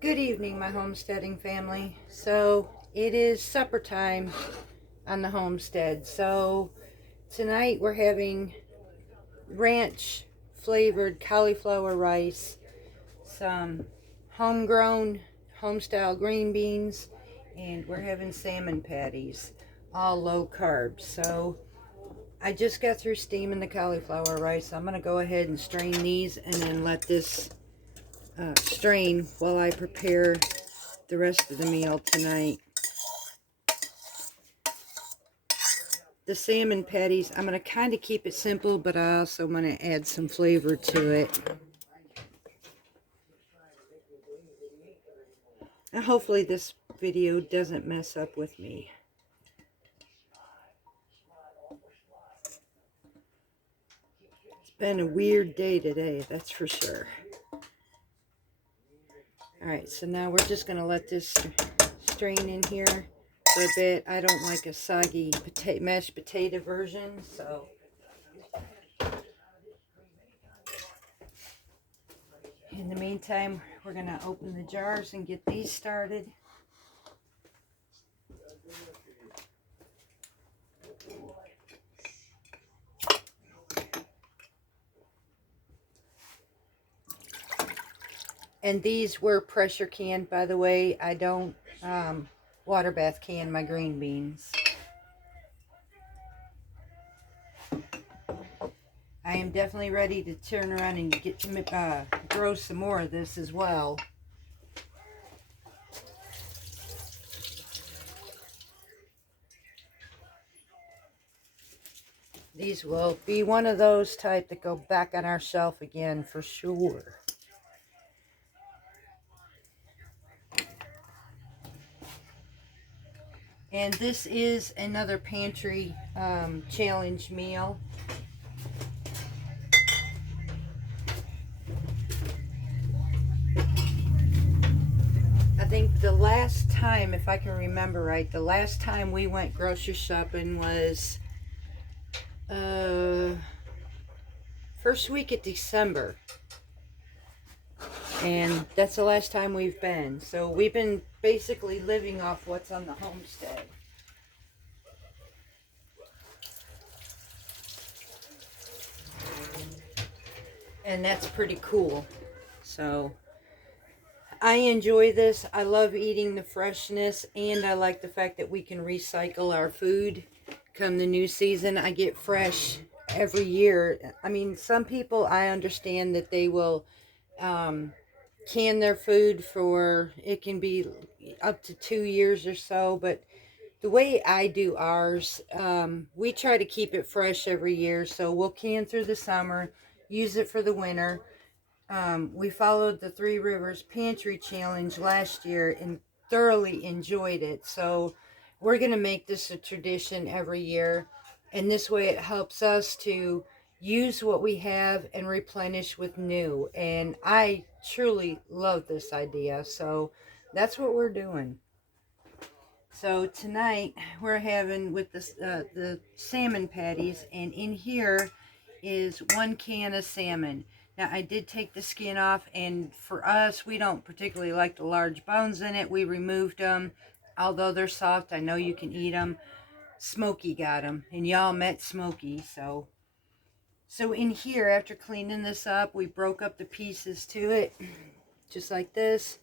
Good evening, my homesteading family. So it is supper time on the homestead. So tonight we're having ranch flavored cauliflower rice, some homegrown homestyle green beans, and we're having salmon patties, all low carb. So I just got through steaming the cauliflower rice. I'm going to go ahead and strain these and then let this strain while I prepare the rest of the meal tonight. The salmon patties, I'm going to kind of keep it simple, but I also want to add some flavor to it. And hopefully this video doesn't mess up with me. It's been a weird day today, that's for sure. Alright, so now we're just going to let this strain in here for a bit. I don't like a soggy mashed potato version, so in the meantime, we're going to open the jars and get these started. And these were pressure canned, by the way. I don't water bath can my green beans. I am definitely ready to turn around and get to grow some more of this as well. These will be one of those type that go back on our shelf again for sure. And this is another pantry challenge meal. I think the last time, if I can remember right, the last time we went grocery shopping was first week of December. And that's the last time we've been. So we've been basically living off what's on the homestead. And that's pretty cool. So I enjoy this. I love eating the freshness, and I like the fact that we can recycle our food come the new season. I get fresh every year. I mean, some people, I understand that they will can their food for, it can be up to 2 years or so, but the way I do ours, we try to keep it fresh every year. So we'll can through the summer, use it for the winter. We followed the Three Rivers Pantry Challenge last year and thoroughly enjoyed it. So we're going to make this a tradition every year. And this way it helps us to use what we have and replenish with new. And I truly love this idea. So that's what we're doing. So tonight we're having with the salmon patties, and in here is 1 can of salmon. Now I did take the skin off, and for us, we don't particularly like the large bones in it. We removed them. Although they're soft, I know you can eat them. Smokey got them, and y'all met Smokey. So in here, after cleaning this up, we broke up the pieces to it, just like this.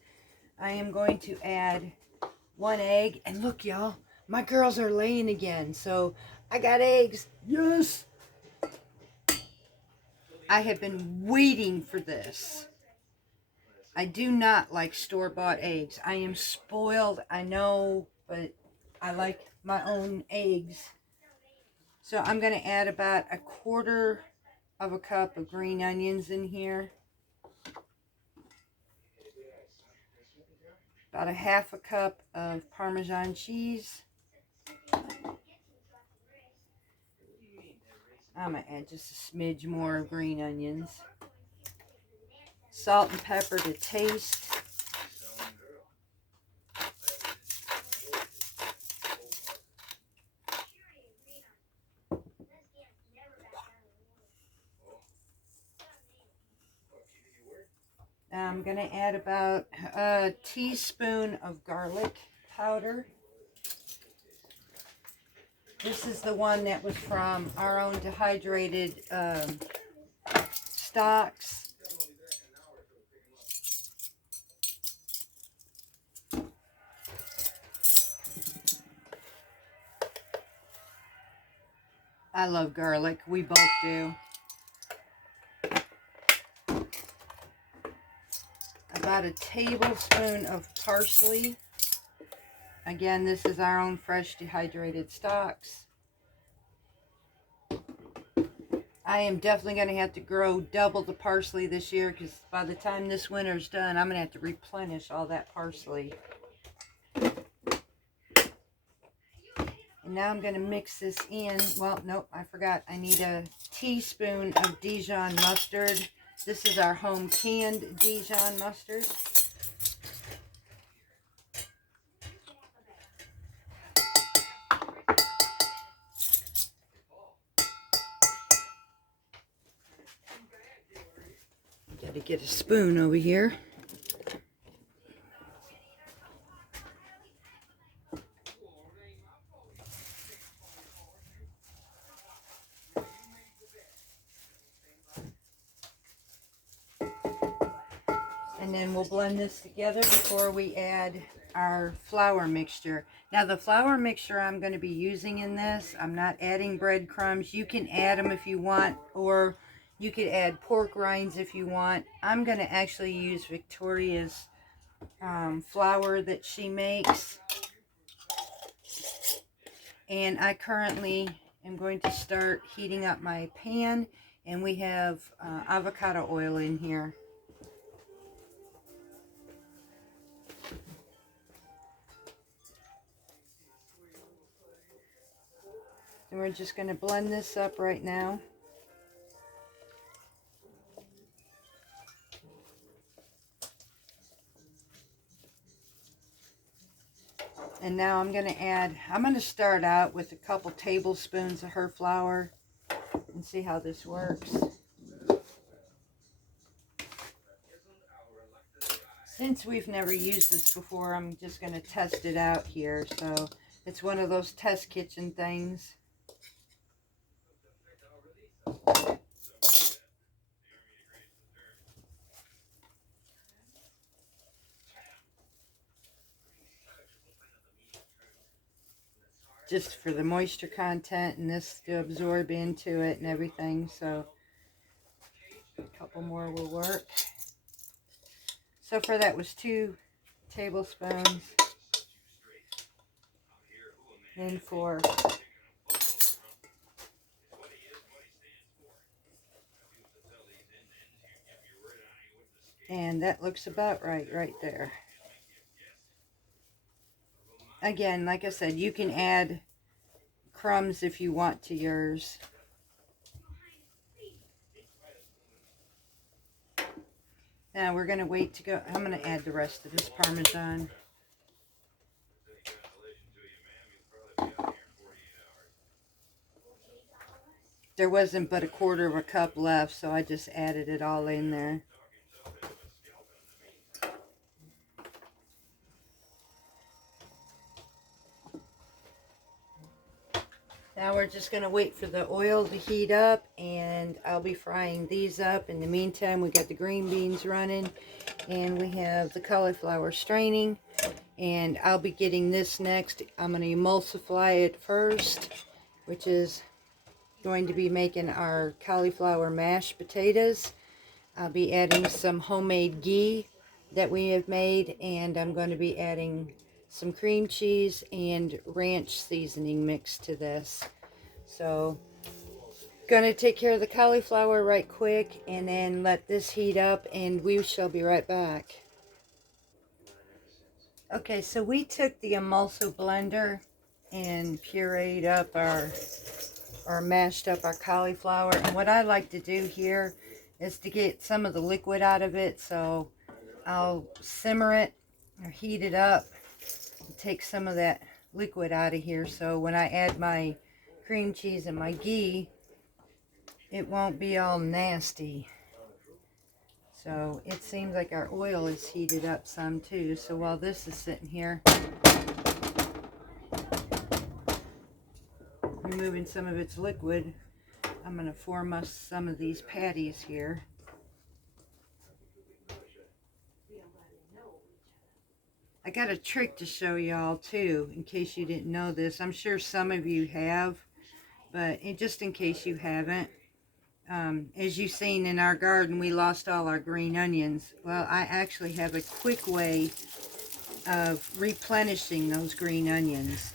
I am going to add 1 egg, and look, y'all, my girls are laying again, so I got eggs. Yes! I have been waiting for this. I do not like store-bought eggs. I am spoiled, I know, but I like my own eggs. So I'm going to add about 1/4 of a cup of green onions in here. About 1/2 cup of Parmesan cheese. I'm going to add just a smidge more of green onions. Salt and pepper to taste. I'm going to add about a teaspoon of garlic powder. This is the one that was from our own dehydrated stocks. I love garlic. We both do. About a tablespoon of parsley. Again, this is our own fresh dehydrated stocks. I am definitely going to have to grow double the parsley this year, because by the time this winter's done, I'm going to have to replenish all that parsley. And now I'm going to mix this in. Well, nope, I forgot. I need a teaspoon of Dijon mustard. This is our home canned Dijon mustard. Got to get a spoon over here. And then we'll blend this together before we add our flour mixture. Now the flour mixture I'm going to be using in this, I'm not adding breadcrumbs. You can add them if you want, or you could add pork rinds if you want. I'm going to actually use Victoria's flour that she makes. And I currently am going to start heating up my pan, and we have avocado oil in here. And we're just going to blend this up right now. And now I'm going to start out with a couple tablespoons of her flour and see how this works. Since we've never used this before, I'm just going to test it out here. So it's one of those test kitchen things. Just for the moisture content and this to absorb into it and everything. So a couple more will work. So for that was 2 tablespoons. And 4. And that looks about right there. Again, like I said, you can add crumbs if you want to yours. Now we're going to wait to go. I'm going to add the rest of this Parmesan. There wasn't but a quarter of a cup left, so I just added it all in there. Now we're just going to wait for the oil to heat up, and I'll be frying these up. In the meantime, we got the green beans running, and we have the cauliflower straining, and I'll be getting this next. I'm going to emulsify it first, which is going to be making our cauliflower mashed potatoes. I'll be adding some homemade ghee that we have made, and I'm going to be adding some cream cheese and ranch seasoning mix to this. So gonna take care of the cauliflower right quick and then let this heat up, and we shall be right back. Okay, so we took the emulso blender and pureed up or mashed up our cauliflower, and what I like to do here is to get some of the liquid out of it. So I'll simmer it or heat it up and take some of that liquid out of here, so when I add my cream cheese and my ghee, it won't be all nasty. So it seems like our oil is heated up some too. So while this is sitting here, removing some of its liquid, I'm going to form us some of these patties here. I got a trick to show y'all too, in case you didn't know this. I'm sure some of you have, but just in case you haven't, as you've seen in our garden, we lost all our green onions. Well, I actually have a quick way of replenishing those green onions,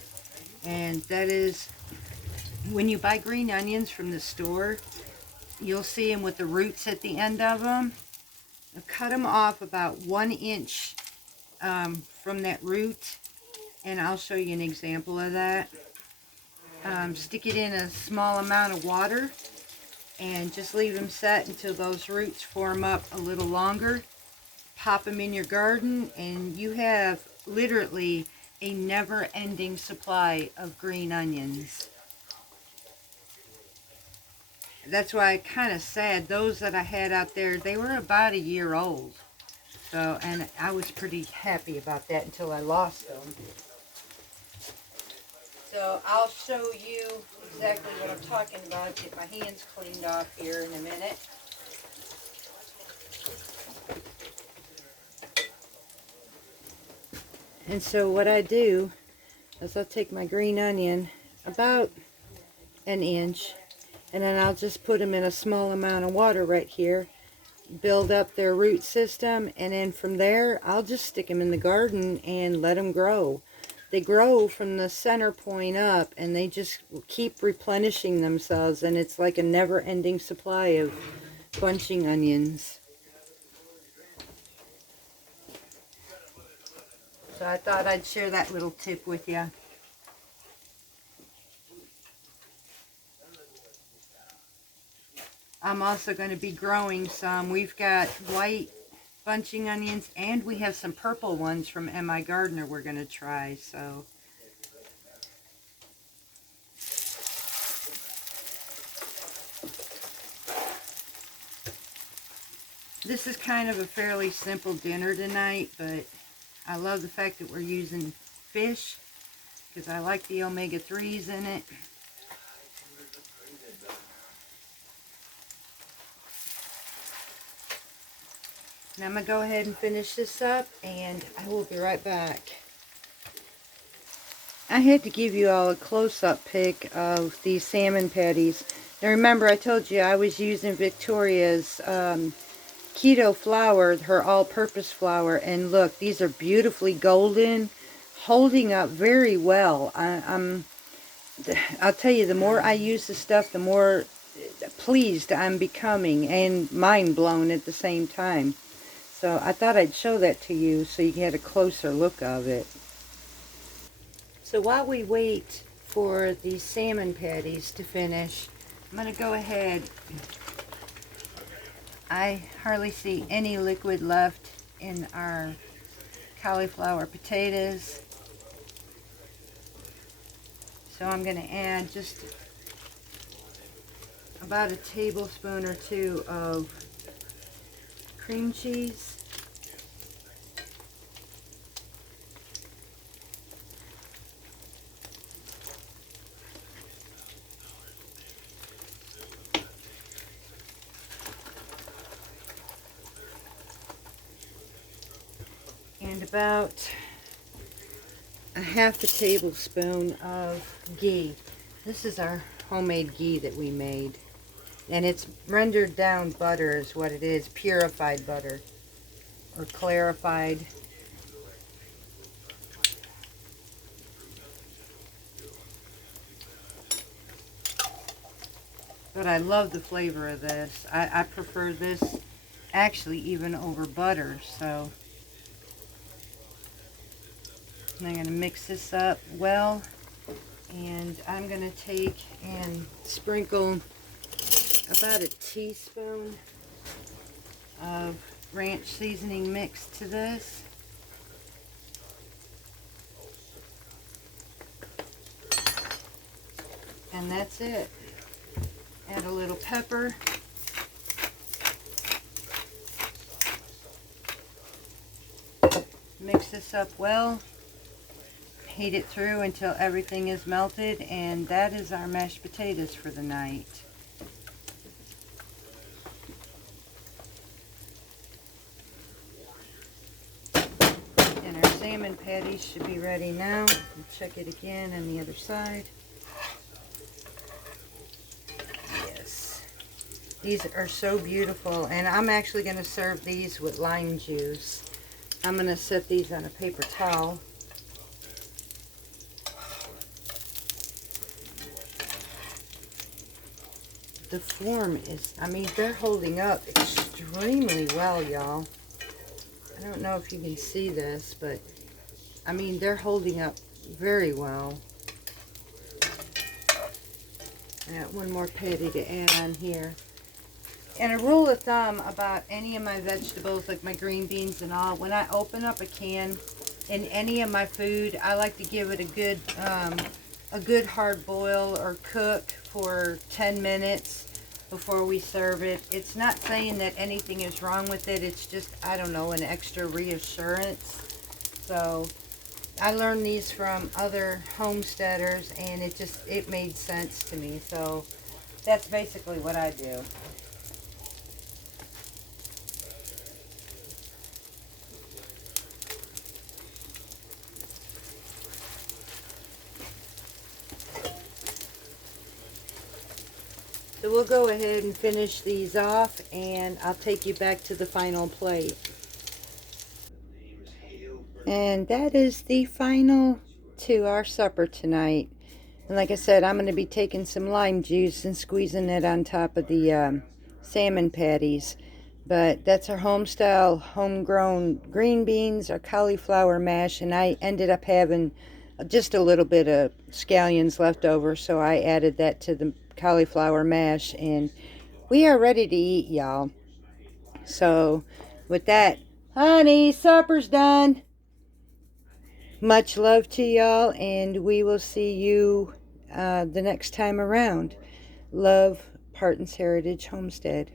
and that is when you buy green onions from the store, you'll see them with the roots at the end of them. Now, cut them off about 1 inch from that root, and I'll show you an example of that. Stick it in a small amount of water and just leave them set until those roots form up a little longer. Pop them in your garden and you have literally a never-ending supply of green onions. That's why I'm kind of sad. Those that I had out there, they were about a year old. So, and I was pretty happy about that until I lost them. So I'll show you exactly what I'm talking about. Get my hands cleaned off here in a minute. And so what I do is I'll take my green onion, about 1 inch, and then I'll just put them in a small amount of water right here, build up their root system, and then from there I'll just stick them in the garden and let them grow. They grow from the center point up and they just keep replenishing themselves, and it's like a never-ending supply of bunching onions. So I thought I'd share that little tip with you. I'm also going to be growing some. We've got white bunching onions and we have some purple ones from M.I. Gardener we're going to try. So this is kind of a fairly simple dinner tonight, but I love the fact that we're using fish because I like the omega-3s in it. And I'm going to go ahead and finish this up, and I will be right back. I had to give you all a close-up pic of these salmon patties. Now remember, I told you I was using Victoria's keto flour, her all-purpose flour, and look, these are beautifully golden, holding up very well. I'll tell you, the more I use the stuff, the more pleased I'm becoming, and mind blown at the same time. So I thought I'd show that to you so you get a closer look of it. So while we wait for these salmon patties to finish, I'm going to go ahead. I hardly see any liquid left in our cauliflower potatoes. So I'm going to add just about a tablespoon or two of cream cheese. And about a half a tablespoon of ghee. This is our homemade ghee that we made. And it's rendered down butter is what it is, purified butter or clarified. But I love the flavor of this. I prefer this actually even over butter. So I'm going to mix this up well, and I'm going to take and sprinkle about a teaspoon of ranch seasoning mix to this. And that's it. Add a little pepper. Mix this up well. Heat it through until everything is melted, and that is our mashed potatoes for the night. And our salmon patties should be ready now. We'll check it again on the other side. Yes. These are so beautiful, and I'm actually going to serve these with lime juice. I'm going to set these on a paper towel. The form is, I mean, they're holding up extremely well, y'all. I don't know if you can see this, but I mean, they're holding up very well. I got one more patty to add on here. And a rule of thumb about any of my vegetables, like my green beans and all, when I open up a can in any of my food, I like to give it a good hard boil or cook for 10 minutes before we serve it. It's not saying that anything is wrong with it. It's just, I don't know, an extra reassurance. So I learned these from other homesteaders, and it made sense to me. So that's basically what I do. So we'll go ahead and finish these off, and I'll take you back to the final plate. And that is the final to our supper tonight. And like I said, I'm going to be taking some lime juice and squeezing it on top of the salmon patties. But that's our home-style, homegrown green beans, our cauliflower mash, and I ended up having just a little bit of scallions left over, so I added that to the cauliflower mash, and we are ready to eat, y'all. So with that, honey, supper's done. Much love to y'all, and we will see you the next time around. Love, Parton's Heritage Homestead.